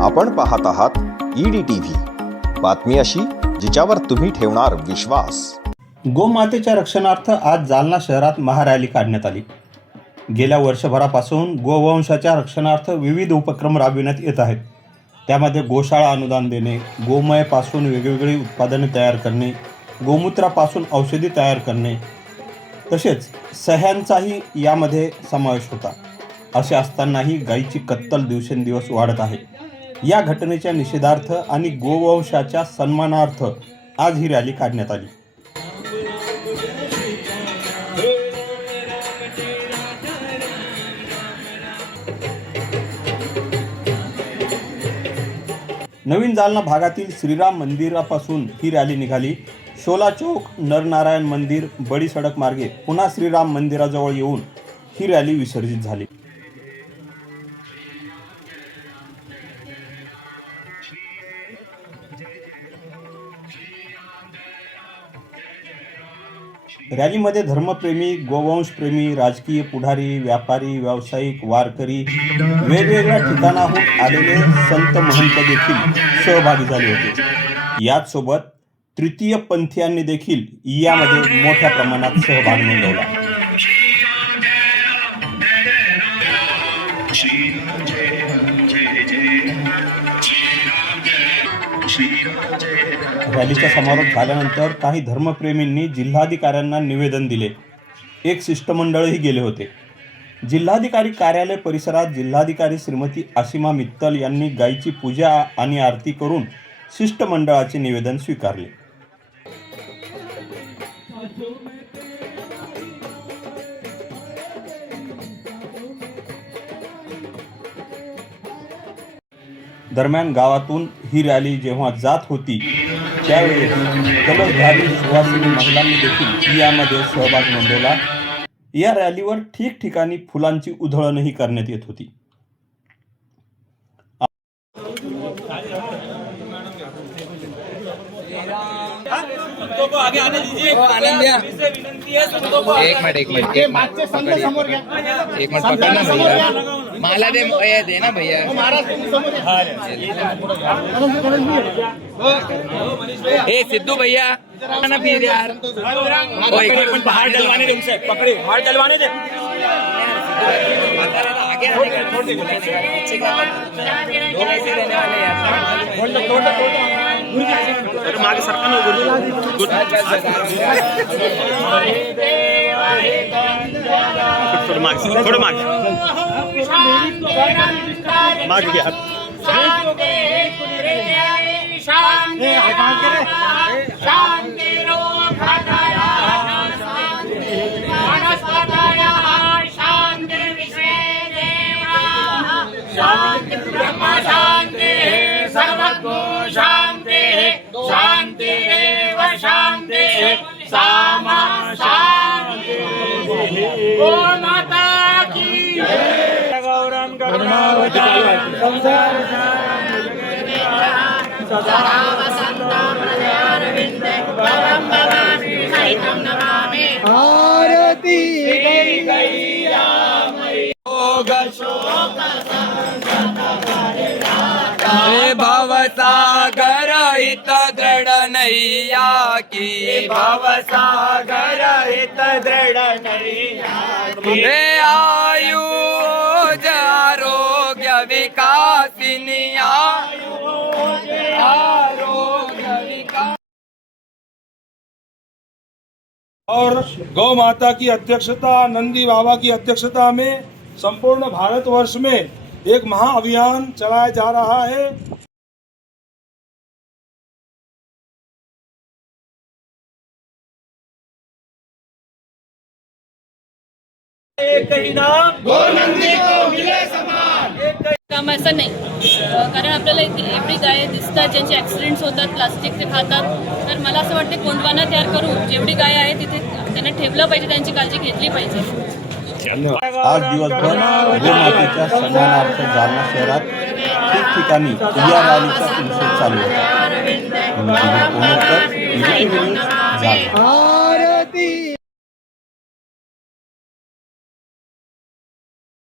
आपण पाहत आहात EDTV, बातमी अशी जिच्यावर तुम्ही ठेवणार विश्वास। गोमातेच्या रक्षणार्थ आज जालना शहरात महारॅली काढण्यात आली। गेल्या वर्षभरापासून गोवंशाच्या रक्षणार्थ विविध उपक्रम राबविण्यात येत आहेत। त्यामध्ये गोशाळा अनुदान देणे, गोमयापासून वेगवेगळी उत्पादने तयार करणे, गोमूत्रापासून औषधी तयार करणे, तसेच सह्यांचाही यामध्ये समावेश होता। असे असतानाही गायीची कत्तल दिवसेंदिवस वाढत आहे। या घटनेच्या निषेधार्थ आणि गोवंशाच्या सन्मानार्थ आज ही रॅली काढण्यात आली। नवीन जालना भागातील श्रीराम मंदिरापासून ही रॅली निघाली। शोला चौक, नरनारायण मंदिर, बडी सडक मार्गे पुन्हा श्रीराम मंदिराजवळ येऊन ही रॅली विसर्जित झाली। रॅलीमध्ये धर्मप्रेमी, गोवंशप्रेमी, राजकीय पुढारी, व्यापारी, व्यावसायिक, वारकरी, वेगवेगळ्या ठिकाणाहून आलेले संत महंत देखील सहभागी झाले होते। याच सोबत तृतीय पंथीयांनी देखील यामध्ये मोठ्या प्रमाणात सहभाग नोंदवला। रॅलीचा समारोप झाल्यानंतर काही धर्मप्रेमींनी जिल्हाधिकाऱ्यांना निवेदन दिले। एक शिष्टमंडळही गेले होते। जिल्हाधिकारी कार्यालय परिसरात जिल्हाधिकारी श्रीमती आशिमा मित्तल यांनी गायीची पूजा आणि आरती करून शिष्टमंडळाचे निवेदन स्वीकारले। दरम्यान गावातून ही रॅली जेव्हा जात होती त्यावेळी कलशधारी सुवासिनी महिलांनी देखील यामध्ये सहभाग नोंदवला। या रॅलीवर ठिकठिकाणी फुलांची उधळणही करण्यात येत होती। आगे आने दीजिए, विनंती है सबको को एक मिनट एक मागचे संघ समोर घ्या, एक मिनट पकडना भैया, माला दे भैया, दे ना भैया, ए सिद्धू भैया ना फिर यार, एक मिनट बाहर डलवाने दे उनसे, पकड़े बाहर डलवाने दे, आगे आने का छोड़ दे, पीछे का दो ऐसे देने वाले यार, छोड़ दो मागे सरकार थोडं मागे मागे घ्या। सामा शांति, गो माता की जय, गौरम करुणावतारम संसार सदा वसंतं हृदयारविंदे परम भवानी सहितं नमामि। आरती गैया मयि शोक भवसागर हित दृढ़ नैया की, भवसागर हित दृढ़ नैया की, आयु आरोग्य विकासिनी, आरोग्य विकास। और गौ माता की अध्यक्षता, नंदी बाबा की अध्यक्षता में संपूर्ण भारतवर्ष में एक महाअभियान चलाया जा रहा है। एक ही नाम, गो नंदी को मिले समान। काम असं नाही, कारण आपल्याला एवढी गाय दिसतात ज्यांचे ॲक्सिडेंट्स होतात, प्लास्टिक ते खातात। तर मला असं वाटतं कोंडवाना तयार करून जेवढी गाय आहे तिथे त्यांना ठेवलं पाहिजे, त्यांची काळजी घेतली पाहिजे। आज दिवसभर गोमातेच्या सन्मानार्थ जालना शहरात ठिकठिकाणी या रॅलीचा निषेध चालू होता।